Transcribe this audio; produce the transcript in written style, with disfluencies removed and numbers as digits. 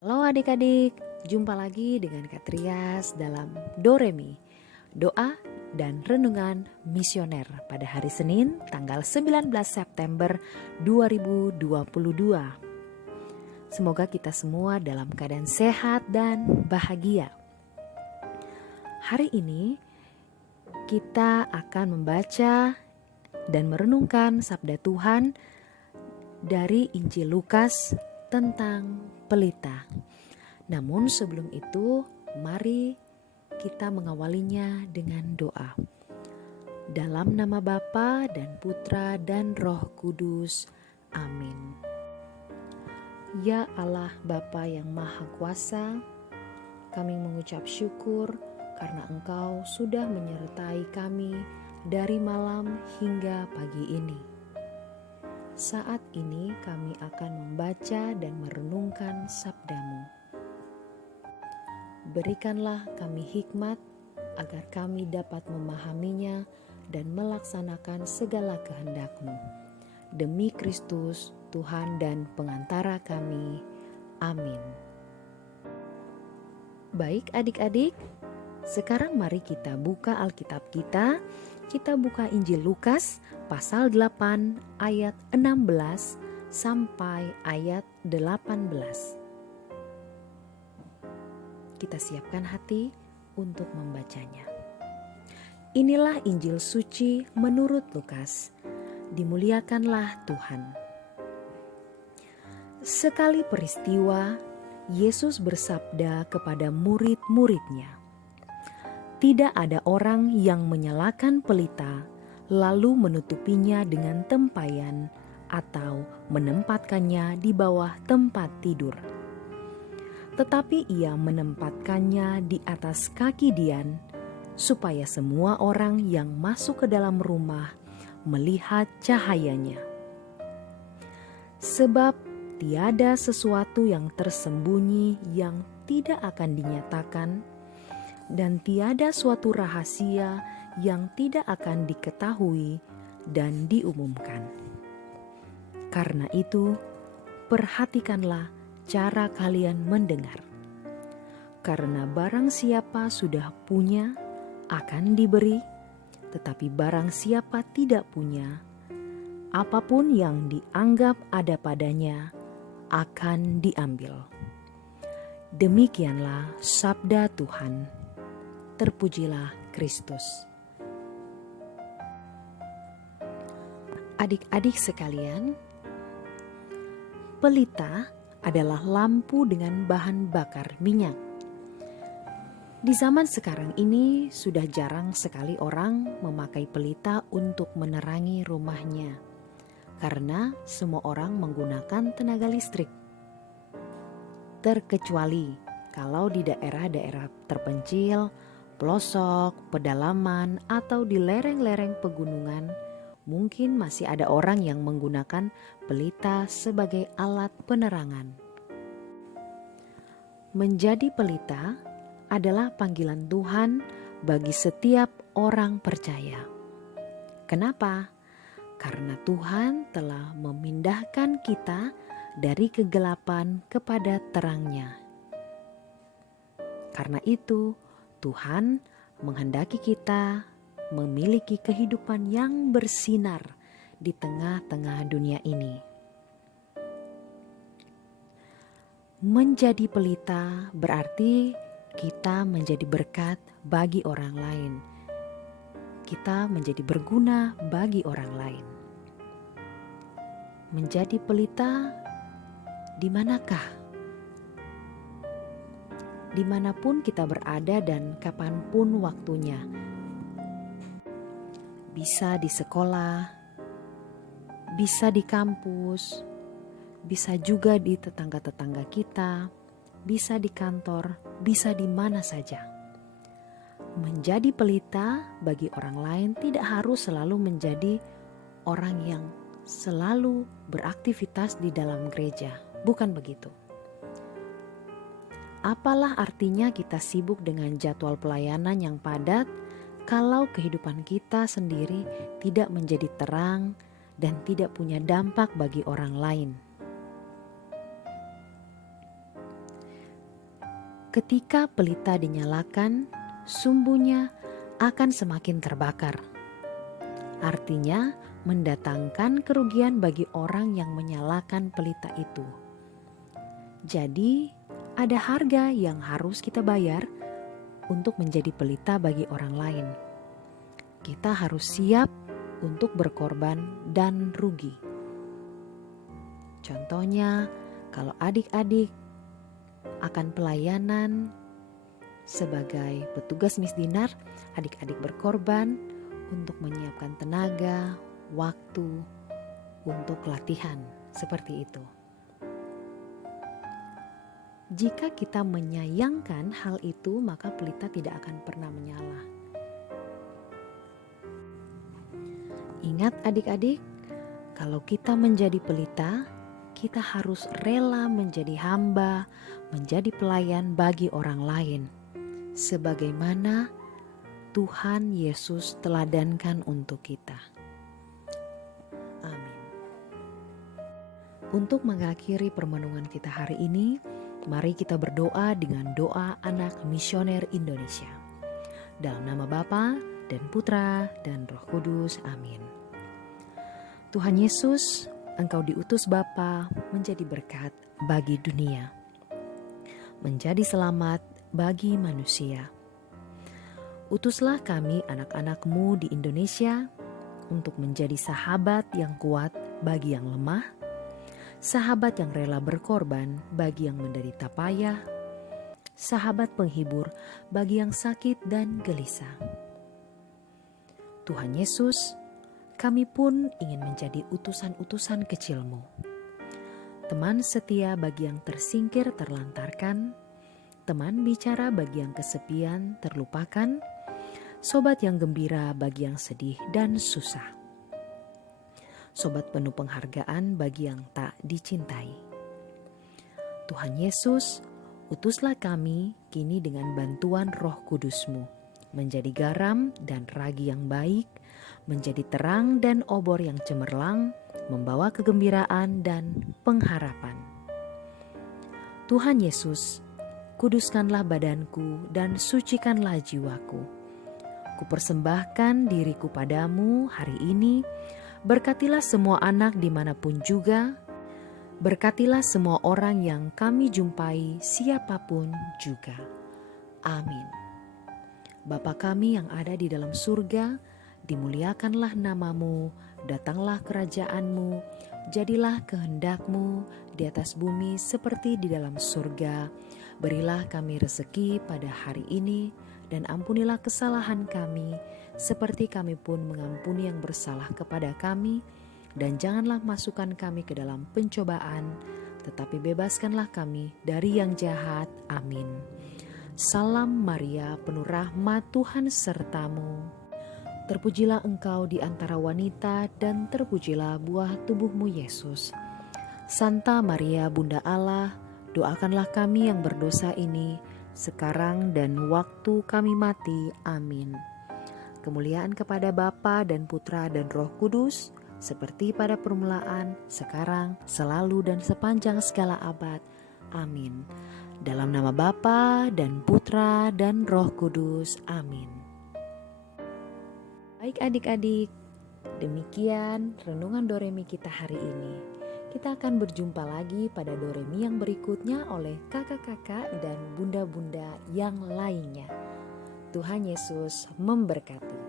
Halo adik-adik, jumpa lagi dengan Kak Trias dalam Doremi, doa dan renungan misioner pada hari Senin tanggal 19 September 2022. Semoga kita semua dalam keadaan sehat dan bahagia. Hari ini kita akan membaca dan merenungkan sabda Tuhan dari Injil Lukas tentang pelita. Namun sebelum itu, mari kita mengawalinya dengan doa. Dalam nama Bapa dan Putra dan Roh Kudus. Amin. Ya Allah Bapa yang Maha Kuasa, kami mengucap syukur karena Engkau sudah menyertai kami dari malam hingga pagi ini. Saat ini kami akan membaca dan merenungkan sabda-Mu. Berikanlah kami hikmat agar kami dapat memahaminya dan melaksanakan segala kehendak-Mu. Demi Kristus, Tuhan dan pengantara kami. Amin. Baik adik-adik, sekarang mari kita buka Alkitab kita. Kita buka Injil Lukas pasal 8 ayat 16 sampai ayat 18. Kita siapkan hati untuk membacanya. Inilah Injil suci menurut Lukas. Dimuliakanlah Tuhan. Sekali peristiwa, Yesus bersabda kepada murid-muridnya, "Tidak ada orang yang menyalakan pelita lalu menutupinya dengan tempayan atau menempatkannya di bawah tempat tidur. Tetapi ia menempatkannya di atas kaki Dian, supaya semua orang yang masuk ke dalam rumah melihat cahayanya. Sebab tiada sesuatu yang tersembunyi yang tidak akan dinyatakan, dan tiada suatu rahasia yang tidak akan diketahui dan diumumkan. Karena itu, perhatikanlah cara kalian mendengar. Karena barang siapa sudah punya, akan diberi, tetapi barang siapa tidak punya, apapun yang dianggap ada padanya, akan diambil." Demikianlah sabda Tuhan. Terpujilah Kristus. Adik-adik sekalian, pelita adalah lampu dengan bahan bakar minyak. Di zaman sekarang ini sudah jarang sekali orang memakai pelita untuk menerangi rumahnya, karena semua orang menggunakan tenaga listrik. Terkecuali kalau di daerah-daerah terpencil, pelosok, pedalaman, atau di lereng-lereng pegunungan, mungkin masih ada orang yang menggunakan pelita sebagai alat penerangan. Menjadi pelita adalah panggilan Tuhan bagi setiap orang percaya. Kenapa? Karena Tuhan telah memindahkan kita dari kegelapan kepada terang-Nya. Karena itu, Tuhan menghendaki kita memiliki kehidupan yang bersinar di tengah-tengah dunia ini. Menjadi pelita berarti kita menjadi berkat bagi orang lain. Kita menjadi berguna bagi orang lain. Menjadi pelita di manakah? Dimanapun kita berada dan kapanpun waktunya. Bisa di sekolah, bisa di kampus, bisa juga di tetangga-tetangga kita, bisa di kantor, bisa di mana saja. Menjadi pelita bagi orang lain tidak harus selalu menjadi orang yang selalu beraktivitas di dalam gereja, bukan begitu. Apalah artinya kita sibuk dengan jadwal pelayanan yang padat kalau kehidupan kita sendiri tidak menjadi terang dan tidak punya dampak bagi orang lain. Ketika pelita dinyalakan, sumbunya akan semakin terbakar. Artinya, mendatangkan kerugian bagi orang yang menyalakan pelita itu. Jadi, ada harga yang harus kita bayar untuk menjadi pelita bagi orang lain. Kita harus siap untuk berkorban dan rugi. Contohnya, kalau adik-adik akan pelayanan sebagai petugas misdinar, adik-adik berkorban untuk menyiapkan tenaga, waktu untuk latihan, seperti itu. Jika kita menyayangkan hal itu, maka pelita tidak akan pernah menyala. Ingat adik-adik, kalau kita menjadi pelita, kita harus rela menjadi hamba, menjadi pelayan bagi orang lain, sebagaimana Tuhan Yesus teladankan untuk kita. Amin. Untuk mengakhiri permenungan kita hari ini, mari kita berdoa dengan doa anak misioner Indonesia. Dalam nama Bapa dan Putra dan Roh Kudus. Amin. Tuhan Yesus, Engkau diutus Bapa menjadi berkat bagi dunia, menjadi selamat bagi manusia. Utuslah kami anak-anak-Mu di Indonesia untuk menjadi sahabat yang kuat bagi yang lemah, sahabat yang rela berkorban bagi yang menderita payah, sahabat penghibur bagi yang sakit dan gelisah. Tuhan Yesus, kami pun ingin menjadi utusan-utusan kecil-Mu, teman setia bagi yang tersingkir terlantarkan, teman bicara bagi yang kesepian terlupakan, sobat yang gembira bagi yang sedih dan susah, sobat penuh penghargaan bagi yang tak dicintai. Tuhan Yesus, utuslah kami kini dengan bantuan Roh Kudus-Mu, menjadi garam dan ragi yang baik, menjadi terang dan obor yang cemerlang, membawa kegembiraan dan pengharapan. Tuhan Yesus, kuduskanlah badanku dan sucikanlah jiwaku. Kupersembahkan diriku padamu hari ini. Berkatilah semua anak dimanapun juga. Berkatilah semua orang yang kami jumpai, siapapun juga. Amin. Bapa kami yang ada di dalam surga, dimuliakanlah namamu, datanglah kerajaan-Mu, jadilah kehendak-Mu di atas bumi seperti di dalam surga. Berilah kami rezeki pada hari ini, dan ampunilah kesalahan kami, seperti kami pun mengampuni yang bersalah kepada kami. Dan janganlah masukkan kami ke dalam pencobaan, tetapi bebaskanlah kami dari yang jahat. Amin. Salam Maria, penuh rahmat, Tuhan sertamu. Terpujilah engkau di antara wanita, dan terpujilah buah tubuhmu Yesus. Santa Maria, Bunda Allah, doakanlah kami yang berdosa ini, sekarang dan waktu kami mati. Amin. Kemuliaan kepada Bapa dan Putra dan Roh Kudus, seperti pada permulaan, sekarang, selalu dan sepanjang segala abad. Amin. Dalam nama Bapa dan Putra dan Roh Kudus. Amin. Baik adik-adik, demikian renungan Doremi kita hari ini. Kita akan berjumpa lagi pada Doremi yang berikutnya oleh kakak-kakak dan bunda-bunda yang lainnya. Tuhan Yesus memberkati.